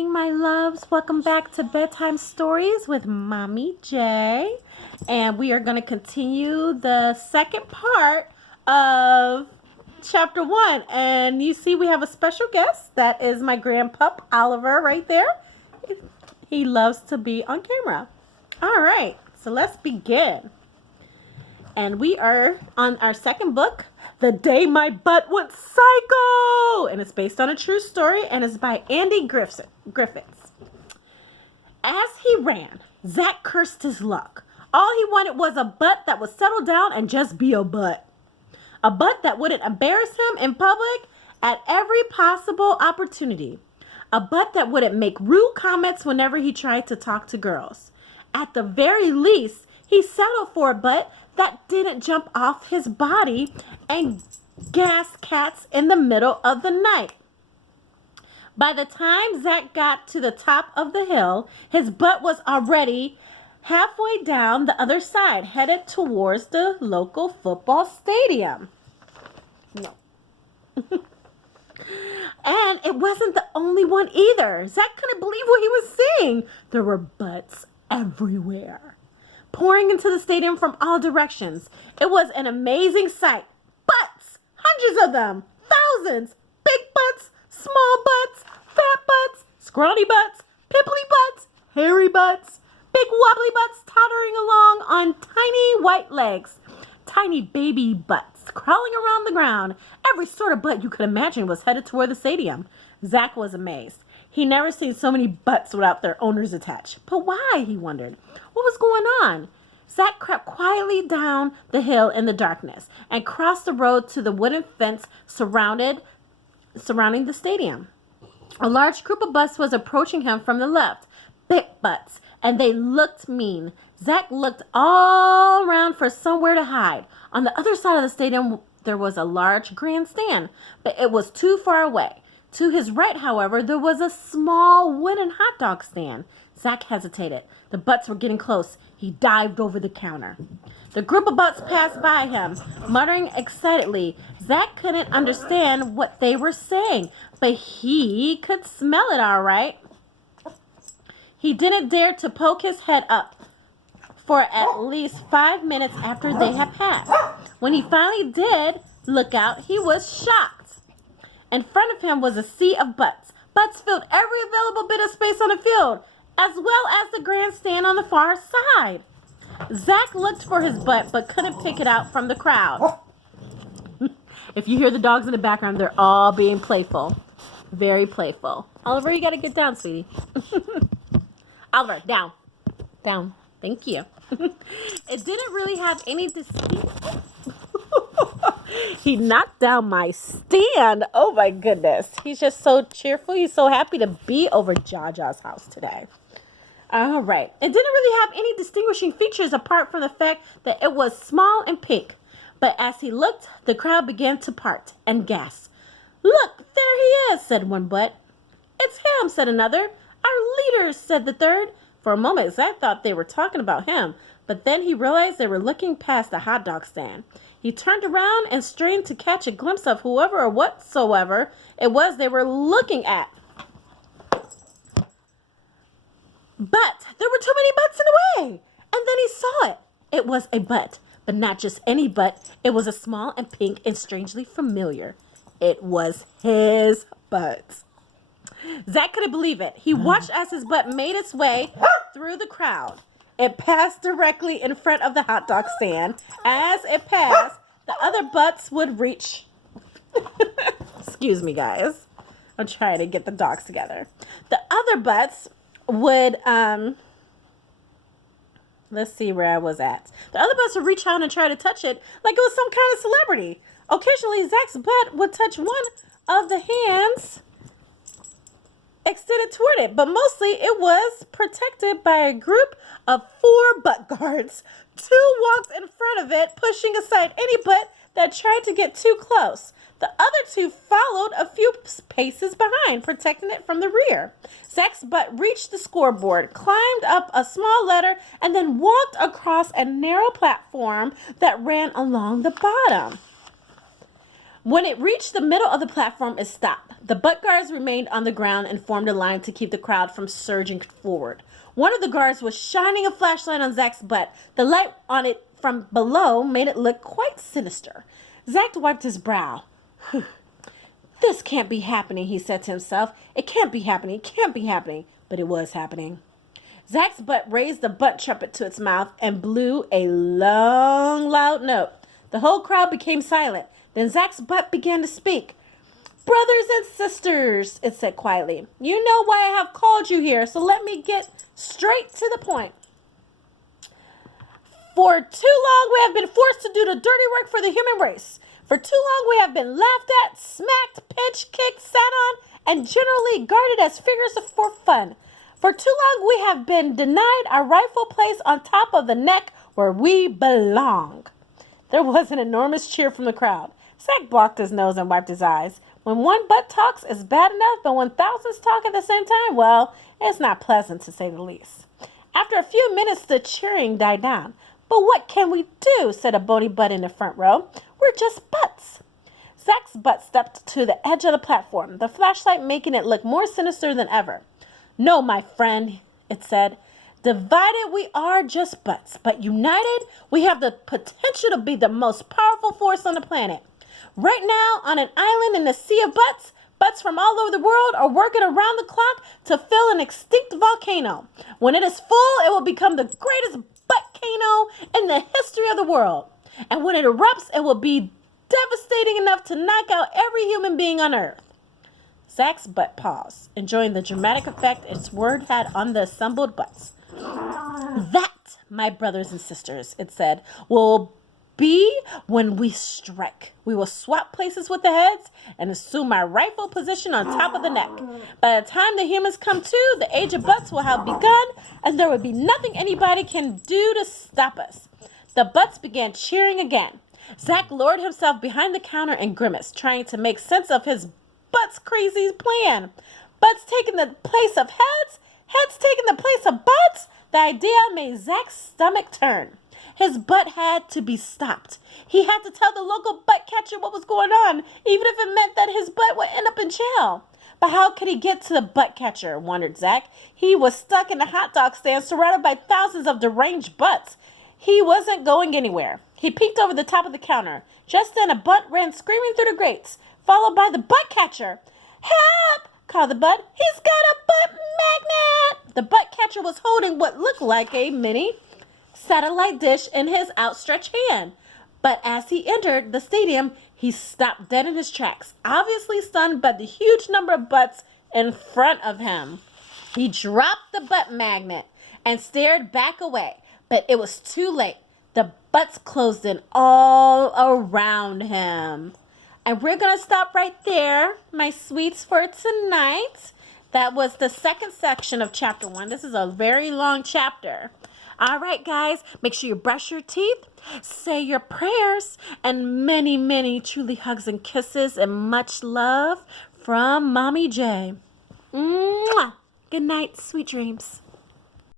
evening, my loves. Welcome back to Bedtime Stories with Mommy J. And we are going to continue the second part of chapter 1. And you see we have a special guest. That is my grandpup, Oliver, right there. He loves to be on camera. All right, so let's begin. And we are on our second book, The Day My Butt Went Psycho! And it's based on a true story and it's by Andy Griffiths. As he ran, Zach cursed his luck. All he wanted was a butt that would settle down and just be a butt. A butt that wouldn't embarrass him in public at every possible opportunity. A butt that wouldn't make rude comments whenever he tried to talk to girls. At the very least, he settled for a butt that didn't jump off his body and gas cats in the middle of the night. By the time Zach got to the top of the hill, his butt was already halfway down the other side, headed towards the local football stadium. No. And it wasn't the only one either. Zach couldn't believe what he was seeing. There were butts everywhere, pouring into the stadium from all directions. It was an amazing sight. Butts! Hundreds of them! Thousands! Big butts! Small butts! Fat butts! Scrawny butts! Pimply butts! Hairy butts! Big wobbly butts tottering along on tiny white legs. Tiny baby butts crawling around the ground. Every sort of butt you could imagine was headed toward the stadium. Zach was amazed. He never seen so many butts without their owners attached. But why, he wondered. What was going on? Zach crept quietly down the hill in the darkness and crossed the road to the wooden fence surrounding the stadium. A large group of butts was approaching him from the left. Big butts, and they looked mean. Zach looked all around for somewhere to hide. On the other side of the stadium, there was a large grandstand, but it was too far away. To his right, however, there was a small wooden hot dog stand. Zach hesitated. The butts were getting close. He dived over the counter. The group of butts passed by him, muttering excitedly. Zach couldn't understand what they were saying, but he could smell it all right. He didn't dare to poke his head up for at least 5 minutes after they had passed. When he finally did look out, he was shocked. In front of him was a sea of butts. Butts filled every available bit of space on the field, as well as the grandstand on the far side. Zach looked for his butt, but couldn't pick it out from the crowd. If you hear the dogs in the background, they're all being playful. Very playful. Oliver, you got to get down, sweetie. Oliver, down. Down. Thank you. It didn't really have any distinct... He knocked down my stand. Oh my goodness. He's just so cheerful. He's so happy to be over Jaja's house today. All right. It didn't really have any distinguishing features apart from the fact that it was small and pink. But as he looked, the crowd began to part and gasp. Look, there he is, said one butt. It's him, said another. Our leader, said the third. For a moment, Zach thought they were talking about him, but then he realized they were looking past the hot dog stand. He turned around and strained to catch a glimpse of whoever or whatsoever it was they were looking at. But there were too many butts in the way, and then he saw it. It was a butt, but not just any butt. It was a small and pink and strangely familiar. It was his butt. Zach couldn't believe it. He watched as his butt made its way through the crowd. It passed directly in front of the hot dog stand. As it passed, the other butts would reach. Excuse me, guys. I'm trying to get the dogs together. The other butts would, let's see where I was at. The other butts would reach out and try to touch it like it was some kind of celebrity. Occasionally, Zach's butt would touch one of the hands extended toward it, but mostly it was protected by a group of 4 butt guards. 2 walked in front of it, pushing aside any butt that tried to get too close. The other 2 followed a few paces behind, protecting it from the rear. Zach's butt reached the scoreboard, climbed up a small ladder, and then walked across a narrow platform that ran along the bottom. When it reached the middle of the platform, it stopped. The butt guards remained on the ground and formed a line to keep the crowd from surging forward. One of the guards was shining a flashlight on Zach's butt. The light on it from below made it look quite sinister. Zach wiped his brow. This can't be happening, he said to himself. It can't be happening. It can't be happening. But it was happening. Zach's butt raised the butt trumpet to its mouth and blew a long, loud note. The whole crowd became silent. Then Zach's butt began to speak. Brothers and sisters, it said quietly, you know why I have called you here, so let me get straight to the point. For too long we have been forced to do the dirty work for the human race. For too long we have been laughed at, smacked, pinched, kicked, sat on, and generally guarded as figures for fun. For too long we have been denied our rightful place on top of the neck where we belong. There was an enormous cheer from the crowd. Zach blocked his nose and wiped his eyes. When one butt talks, it's bad enough, but when thousands talk at the same time, well, it's not pleasant to say the least. After a few minutes, the cheering died down. But what can we do? Said a bony butt in the front row. We're just butts. Zach's butt stepped to the edge of the platform, the flashlight making it look more sinister than ever. No, my friend, it said. Divided, we are just butts, but united, we have the potential to be the most powerful force on the planet. Right now, on an island in the sea of butts, butts from all over the world are working around the clock to fill an extinct volcano. When it is full, it will become the greatest butt-cano in the history of the world. And when it erupts, it will be devastating enough to knock out every human being on Earth. Zach's butt paused, enjoying the dramatic effect its word had on the assembled butts. That, my brothers and sisters, it said, will be when we strike. We will swap places with the heads and assume my rightful position on top of the neck. By the time the humans come to, the age of butts will have begun, and there will be nothing anybody can do to stop us. The butts began cheering again. Zach lowered himself behind the counter and grimaced, trying to make sense of his butt's crazy plan. Butts taking the place of heads, heads taking the place of butts. The idea made Zach's stomach turn. His butt had to be stopped. He had to tell the local butt catcher what was going on, even if it meant that his butt would end up in jail. But how could he get to the butt catcher, wondered Zach. He was stuck in a hot dog stand surrounded by thousands of deranged butts. He wasn't going anywhere. He peeked over the top of the counter. Just then a butt ran screaming through the grates, followed by the butt catcher. Help! Called the butt. He's got a butt magnet! The butt catcher was holding what looked like a mini satellite dish in his outstretched hand. But as he entered the stadium, he stopped dead in his tracks, obviously stunned by the huge number of butts in front of him. He dropped the butt magnet and stared back away, but it was too late. The butts closed in all around him. And we're going to stop right there, my sweets, for tonight. That was the second section of chapter 1. This is a very long chapter. All right, guys, make sure you brush your teeth, say your prayers, and many, many truly hugs and kisses and much love from Mommy J. Mwah! Good night, sweet dreams.